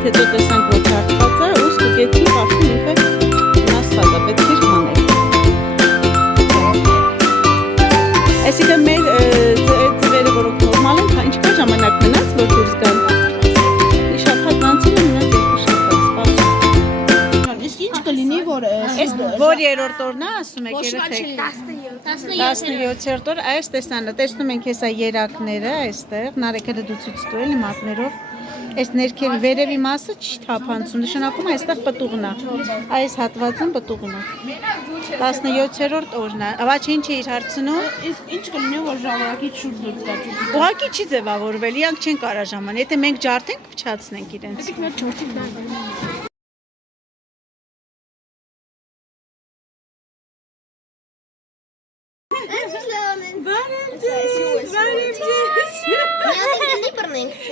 շատ հետո տեսանք, որ չարդված է, ու ստուգեցինք, արդեն ինքը վնասված է, պետք էր հանել։ Այսինքն մեր ձվերը, որոնք նորմալ են, ինչքան ժամանակ մնաց, որ դուրս գան։ Մի շաբաթ անցել է, մնաց 2 շաբաթ, սպասում։ Իսկ ինչ կլինի, որ Որ երրորդ օրն է, ասում եք երեխեք։ 17-րդ օր, այս տեսնում ենք հեսա երակները, այստեղ, Նարեկ հələ դու ցույց տու էլի մատներով։ Այս ներքևի վերևի մասը չի թափանցում, նշանակում է այստեղ պտուղն է։ Այս հատվածում պտուղն է։ 17-րդ օրն է։ Ավաչ ինչ էիր հարցնում։ իսկ ինչ կլինի, որ ժամանակից շուտ դուրս գա։ Ուղղակի չի ձևավորվել, իրանք չեն կարա ժաման։ Եթե մենք ջարդենք, փչացնենք իրենց։ Մեր չորտիկ դառնա։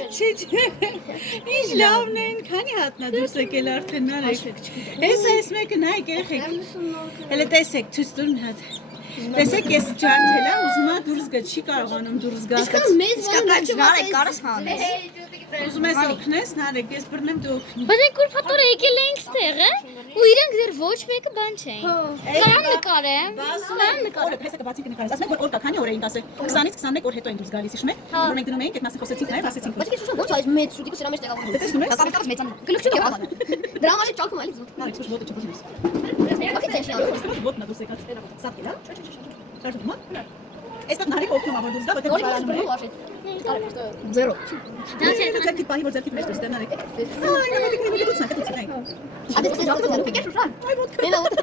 Ինչ լավն են, քանի հատնա դուրս եկել արդեն Նարեկ։ Այս մեկը նայեք երեխեք։ Հələ տեսեք, ցույց տուր մի հատ։ Տեսեք, ես ջարդել եմ, ուզում եմ դուրս գա, չի կարողանում դուրս գա։ Նարեկ կարս հանես։ Ուզում ես օգնես, Նարեկ, ես բռնեմ դու օգնի։ Բայց մենք որ փաթորը եկել էինք ստեղը, ու իրանք դեռ ոչ մեկը բան չէին։ Նրան նկարեմ։ Բասում եմ, օրը հեսա կբացին կնկարես։ Ասում եք, որ օր կա, քանի օր էին ասել։ 20-ից 21 օր հետո են դուրս գալիս, հիշում եք։ Որ մենք դնում էինք, այդ մասը խոսեցինք, նաև ասեցինք։ Բայց ես ուշ ո՞նց այս մեծ շուտիկը սրա մեջ տեղավորվում։ Տեսնում ես։ Հակառակը մեծան։ Գլուխ չի դառնում։ Դրա համար ճակում այլից։ Նարեկ, ոչ ոտը չփոխես։ Ո՞նց է շիանում։ Ոտն է դուրս եկած։ Սա կելա։ Շարժում է։ Այստեղ Նարեկ օգնում է, որ դուրս գա, որտեղ բարանում է։ 0 Ձերքի պահի, որ ձերքի մեջ դուրս գա Նարեկ։ Այ, նամատիկի դուրս նա, դուրս նայ։ Ադես պեկե շուշան։ Մենա ոտ։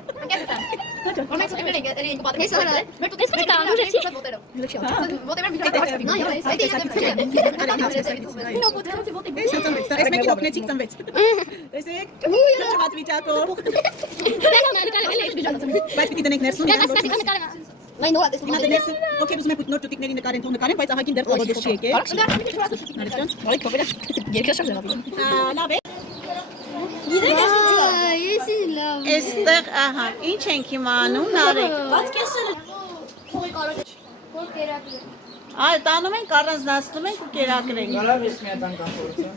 Օրնայց կերել ենք էլի կապատ։ Հեսա մեր դու տեսք կա անուր էլի։ Ոտևեր մի քիչ։ Նա յա, այս Նո ոտ ոտ։ Այս մեկին օգնեցիք ծնվեց։ Տեսեք, ճճված վիճակով։ Բայց պիտի դնենք ներսում։ Մայ նորա տեսնում Հիմա դերս օքեյ ուզում եք նոր ճուտիկների նկարեն թող նկարեն, բայց ահագին դեռ դուրս չի եկել։ Նարեկ, Բարի կովերը երկրաշարժ լավ։ լավ է։ Ես լավ։ Այստեղ, ահա, ինչ ենք հիմա անում, Նարեկ։ Բայց կեսել Այ, տանում ենք, առանձնացնում ենք ու կերակրենք։ Կարավ ես մի հատ անգամ փորձեմ։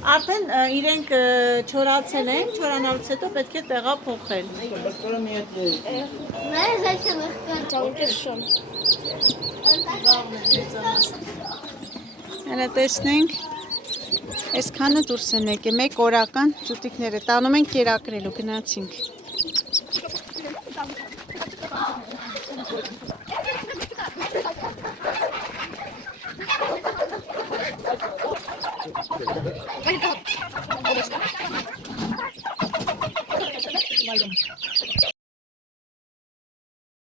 Արդեն իրենք չորացել են, չորանալուց հետո պետք է տեղափոխել։ Բայց կարա մի հատ լի։ Ես այսօր կան։ Հələ տեսնենք, այսքանը դուրս են եկել, մեկ օրական ճուտիկները տանում ենք կերակրելու, գնացինք։